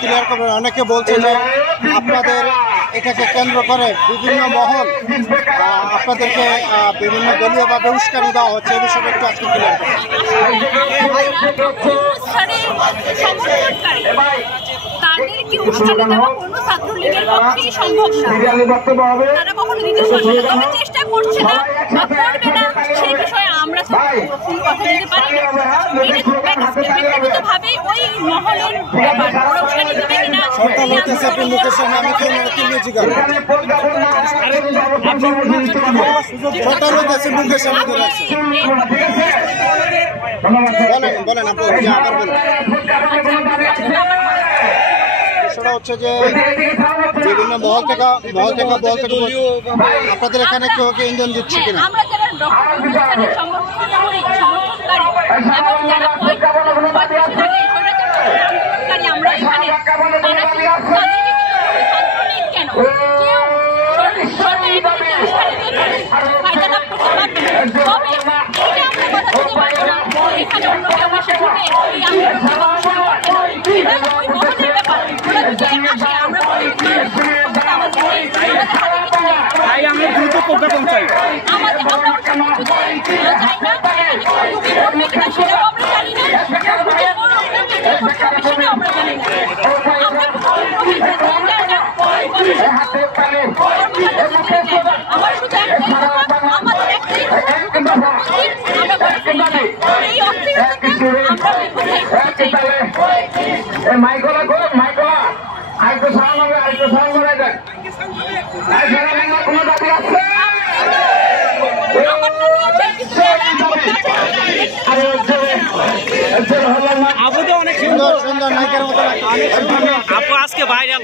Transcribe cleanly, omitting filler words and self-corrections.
Clear করবেন। অনেকে বলছে যে আপনাদের এটাকে কেন্দ্র করে বিভিন্ন মহল আপনাদেরকে বিভিন্ন দলীয়ভাবে উস্কানি দেওয়া হচ্ছে, এই বিষয়টা একটু আজকে ক্লিয়ার তাদেরকে উস্কানি দেওয়া কোনো ছাত্রলীগের পক্ষেই সম্ভব না। তারা কখনো দিতে তবে চেষ্টা করছে না বা করবে না, সেই বিষয়ে আমরা তো কথা দিতে পারি না। ব্যক্তিগতভাবে ওই মহলের ব্যাপার, ওরা উস্কানি দেবে কিনা হচ্ছে যে বিভিন্ন মহল থেকে আপনাদের এখানে কেউ কে ইন্ধন দিচ্ছে কিনা? আমরা যারা সমর্থনকারী এবং যারা আমরা এখানে কেন কেউ সরকারি ফায়দা লাভ করতে পারবে না। তবে এটা আমরা কথা বলতে পারবো না এখানে অন্য কেউ এসে ঢুকে আপু তো অনেক সুন্দর সুন্দর নায়িকার মতো আপু আজকে বাইরে